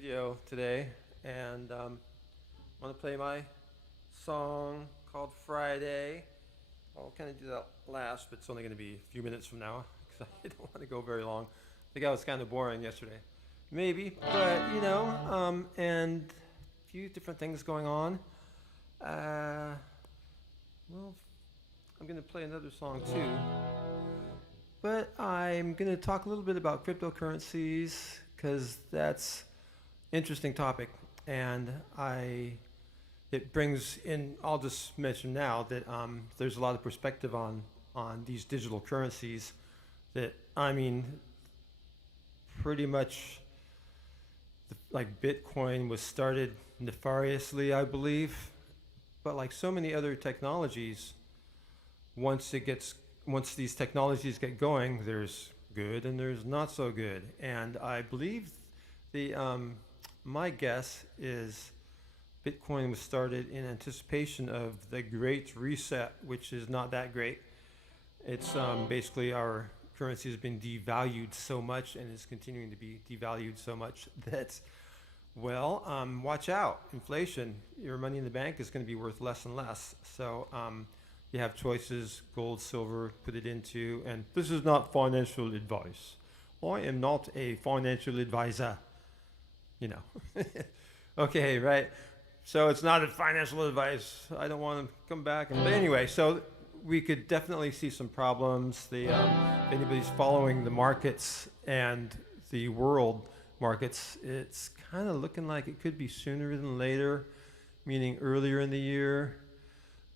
video today, and I'm going to play my song called Friday. I'll kind of do that last, but it's only going to be a few minutes from now because I don't want to go very long. I think I was kind of boring yesterday. Maybe, but and a few different things going on. Well, I'm going to play another song too. But I'm going to talk a little bit about cryptocurrencies because that's an interesting topic. And it brings in, I'll just mention now that there's a lot of perspective on these digital currencies that, pretty much like Bitcoin was started nefariously, I believe. But like so many other technologies, once these technologies get going, there's good and there's not so good. And I believe my guess is Bitcoin was started in anticipation of the Great Reset, which is not that great. It's basically our currency has been devalued so much and is continuing to be devalued so much that, watch out. Inflation, your money in the bank is going to be worth less and less. So you have choices, gold, silver, put it into, and this is not financial advice. I am not a financial advisor, Okay, right? So it's not a financial advice. I don't want to come back. But anyway, so we could definitely see some problems. If anybody's following the markets and the world markets, it's kind of looking like it could be sooner than later, meaning earlier in the year.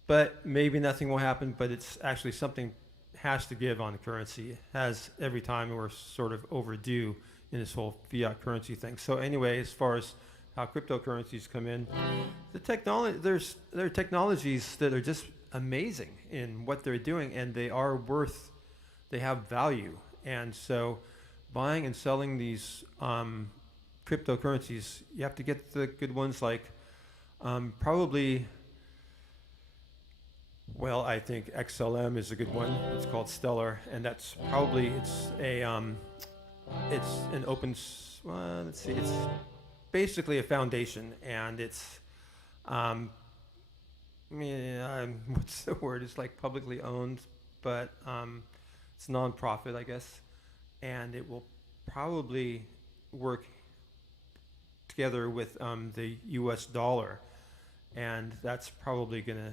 But maybe nothing will happen, but it's actually something has to give on the currency. It has every time. We're sort of overdue in this whole fiat currency thing. So anyway, as far as how cryptocurrencies come in, there are technologies that are just amazing in what they're doing, and they have value. And so buying and selling these cryptocurrencies, you have to get the good ones like probably, I think XLM is a good one. It's called Stellar, and that's probably, it's an open, it's basically a foundation, and it's, what's the word? It's like publicly owned, but it's non-profit, I guess, and it will probably work together with the U.S. dollar, and that's probably going to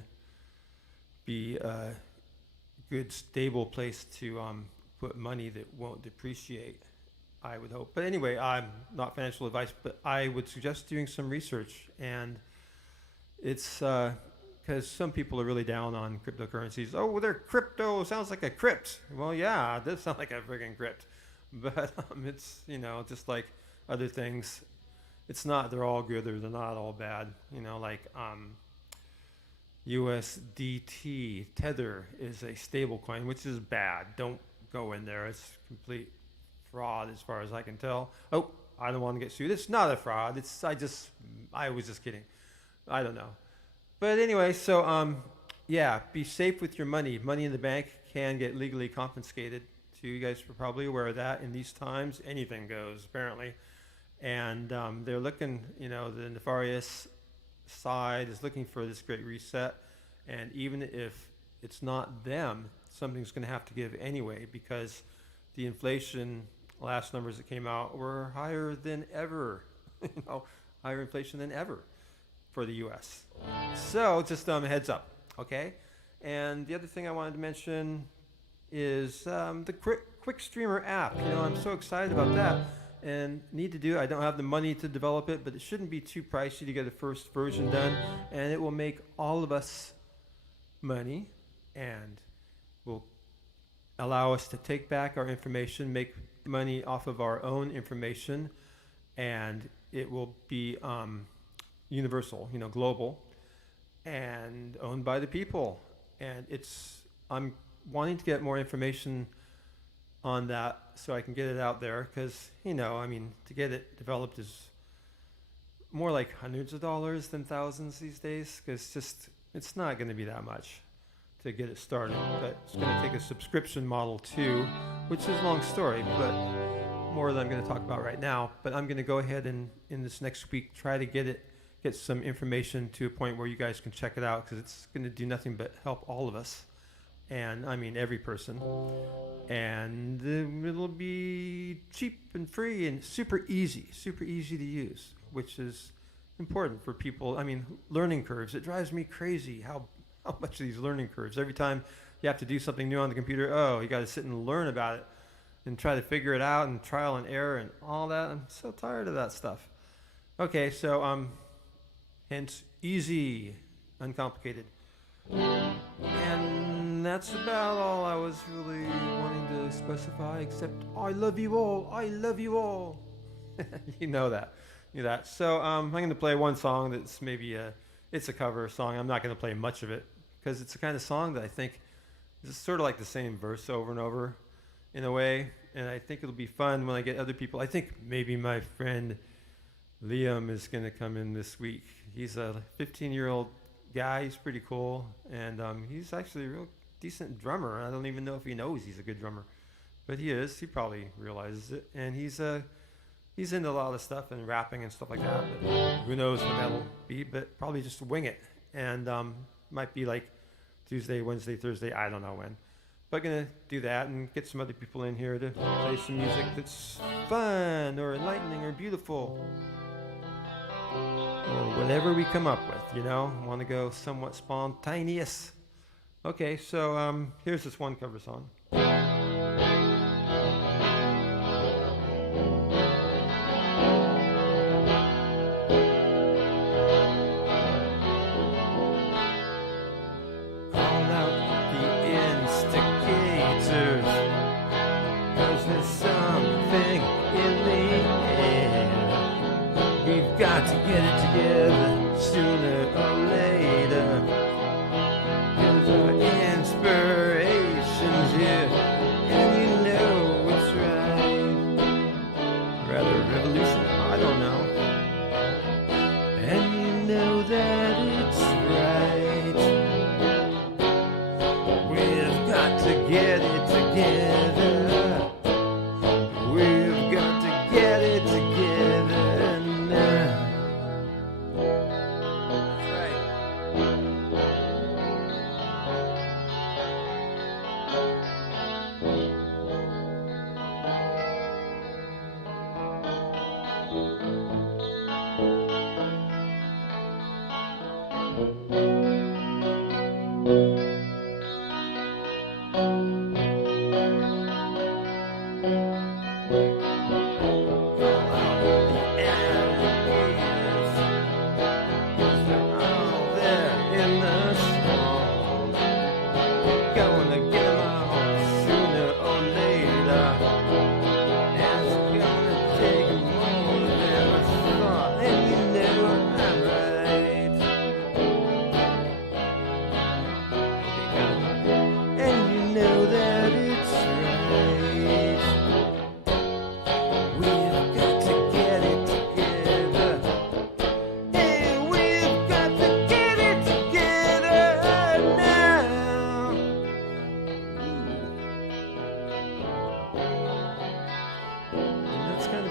be a good, stable place to put money that won't depreciate, I would hope. But anyway, I'm not financial advice, but I would suggest doing some research, and it's because some people are really down on cryptocurrencies. Oh, well, they're crypto, sounds like a crypt. Well, yeah, it does sound like a friggin' crypt. But it's, just like other things. It's not, they're all good or they're not all bad. Like USDT, Tether is a stable coin, which is bad. Don't go in there. It's complete fraud as far as I can tell. Oh, I don't want to get sued. It's not a fraud. I was just kidding. I don't know. But anyway, so be safe with your money. Money in the bank can get legally confiscated. So you guys are probably aware of that. In these times, anything goes, apparently. And they're looking, the nefarious side is looking for this great reset. And even if it's not them, something's going to have to give anyway, because the inflation, last numbers that came out were higher than ever, higher inflation than ever for the U.S. So just a heads up, okay? And the other thing I wanted to mention is the QuikStreamer App. I'm so excited about that and need to do it. I don't have the money to develop it, but it shouldn't be too pricey to get the first version done, and it will make all of us money and will allow us to take back our information, make money off of our own information, and it will be universal, global, and owned by the people. And I'm wanting to get more information on that so I can get it out there, because, to get it developed is more like hundreds of dollars than thousands these days, because it's not going to be that much to get it started. But it's going to take a subscription model too, which is a long story, but more that I'm going to talk about right now, but I'm going to go ahead and in this next week try to get some information to a point where you guys can check it out, because it's going to do nothing but help all of us, and I mean every person. And it'll be cheap and free and super easy to use, which is important for people. I mean, learning curves. It drives me crazy how much of these learning curves. Every time you have to do something new on the computer, you got to sit and learn about it and try to figure it out and trial and error and all that. I'm so tired of that stuff. Okay, so hence easy, uncomplicated. And that's about all I was really wanting to specify, except I love you all. I love you all. You know that. So I'm going to play one song that's maybe it's a cover song. I'm not going to play much of it because it's the kind of song that I think is sort of like the same verse over and over in a way. And I think it'll be fun when I get other people. I think maybe my friend Liam is going to come in this week. He's a 15-year-old guy. He's pretty cool. And he's actually a real decent drummer. I don't even know if he knows he's a good drummer. But he is. He probably realizes it. And he's into a lot of stuff and rapping and stuff like that. But who knows what that'll be, but probably just wing it. And might be like Tuesday, Wednesday, Thursday, I don't know when. But going to do that and get some other people in here to play some music that's fun or enlightening or beautiful. Or whatever we come up with, want to go somewhat spontaneous. Okay, so here's this one cover song. Got to get it together sooner or later. There's our inspirations here, and you know it's right. Rather revolution, I don't know. And you know that it's right. We've got to get it together. We've got to get it together now.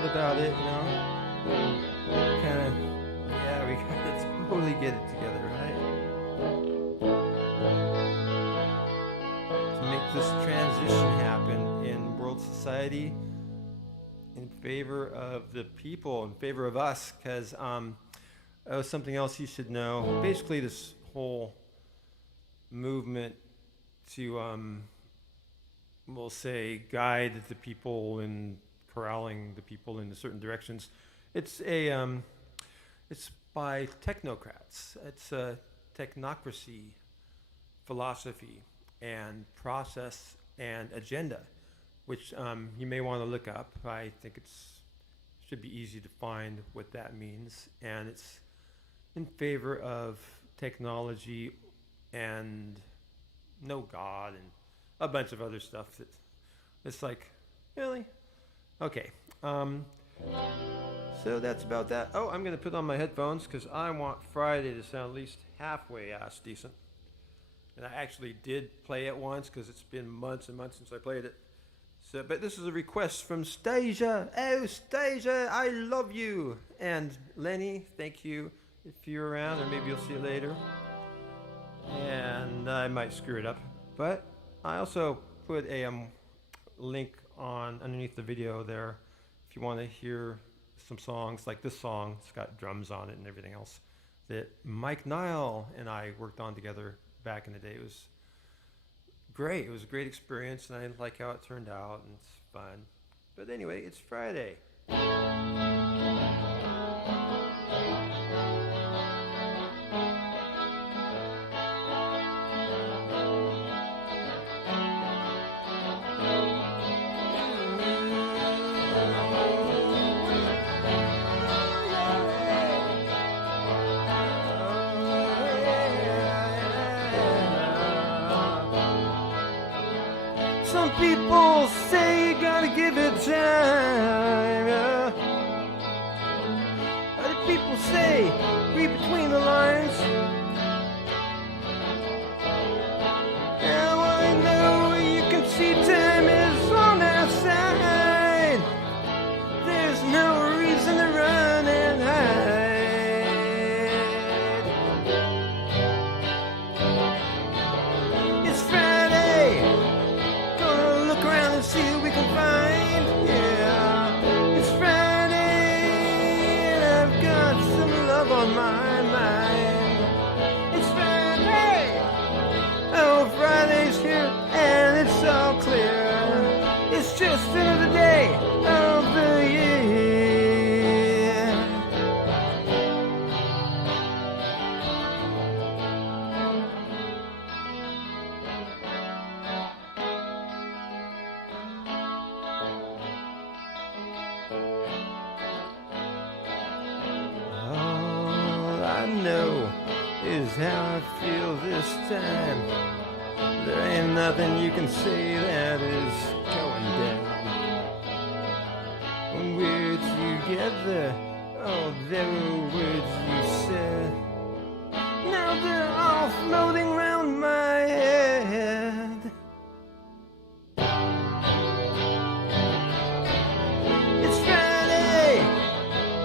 About it, kind of, we got to totally get it together, right? To make this transition happen in world society in favor of the people, in favor of us, because something else you should know. Basically, this whole movement to, we'll say, guide the people in corralling the people in certain directions. It's by technocrats. It's a technocracy philosophy and process and agenda, which you may want to look up. I think should be easy to find what that means, and it's in favor of technology and no God and a bunch of other stuff that it's like, really? Okay, so that's about that. Oh, I'm going to put on my headphones because I want Friday to sound at least halfway decent. And I actually did play it once because it's been months and months since I played it. So, but this is a request from Stasia. Oh, Stasia, I love you. And Lenny, thank you if you're around, or maybe you'll see you later. And I might screw it up, but I also put a link on underneath the video there if you want to hear some songs like this song. It's got drums on it and everything else that Mike Nile and I worked on together back in the day. It was great. It was a great experience, and I like how it turned out, and it's fun. But anyway, it's Friday. Some people say you gotta give it time, yeah. Other people say, read between the lines. Now I know you can see time is on our side. There's no reason to run and hide. It's Friday. See what we can find, yeah. It's Friday, and I've got some love on my mind. It's Friday, oh, Friday's here, and it's all clear. It's just another day of the year. Know is how I feel this time. There ain't nothing you can say that is going down. When we're together, oh, there were words you said. Now they're all floating round my head. It's Friday.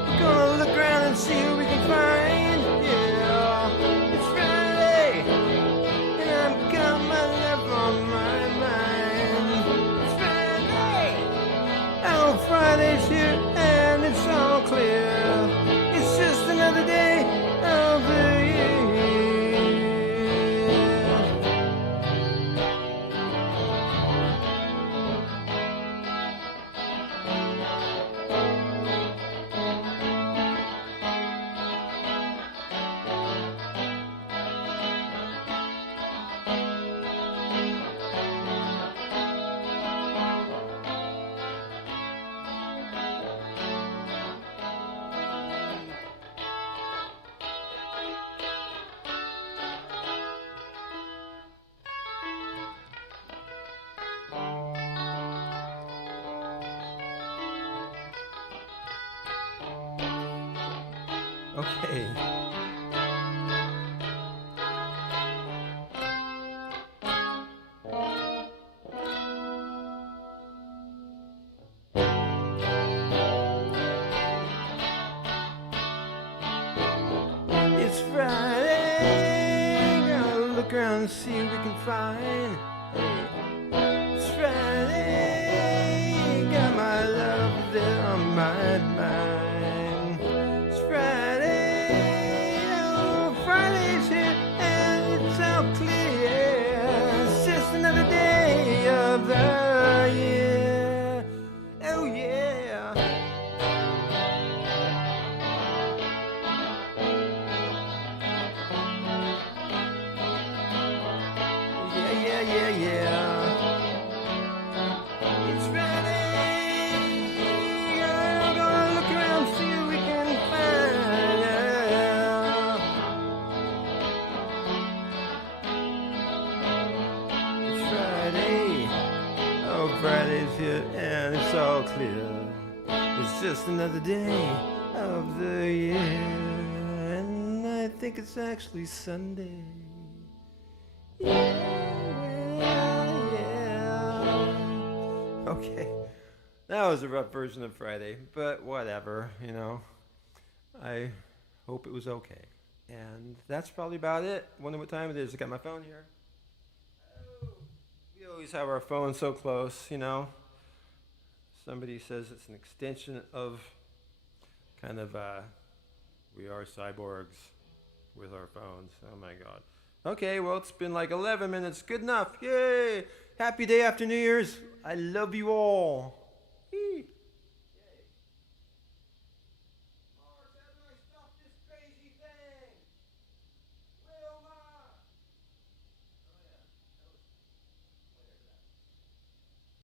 We're gonna look around and see what we can find. Friday's here and it's all clear. It's just another day of the year. Okay. It's Friday, gotta look around and see what we can find. It's Friday, got my love there on my mind. It's Friday, oh, Friday's here and it's all clear. It's just another day of the year. Oh yeah. Yeah. It's Friday. I'm gonna look around, see what we can find. It's Friday. Oh, Friday's here and it's all clear. It's just another day of the year. And I think it's actually Sunday. Yeah. Okay. That was a rough version of Friday, but whatever, you know. I hope it was okay. And that's probably about it. Wonder what time it is. I got my phone here. Oh, we always have our phone so close, you know. Somebody says it's an extension of kind of, we are cyborgs with our phones. Oh my God. Okay, well, it's been like 11 minutes. Good enough. Yay! Happy day after New Year's. I love you all.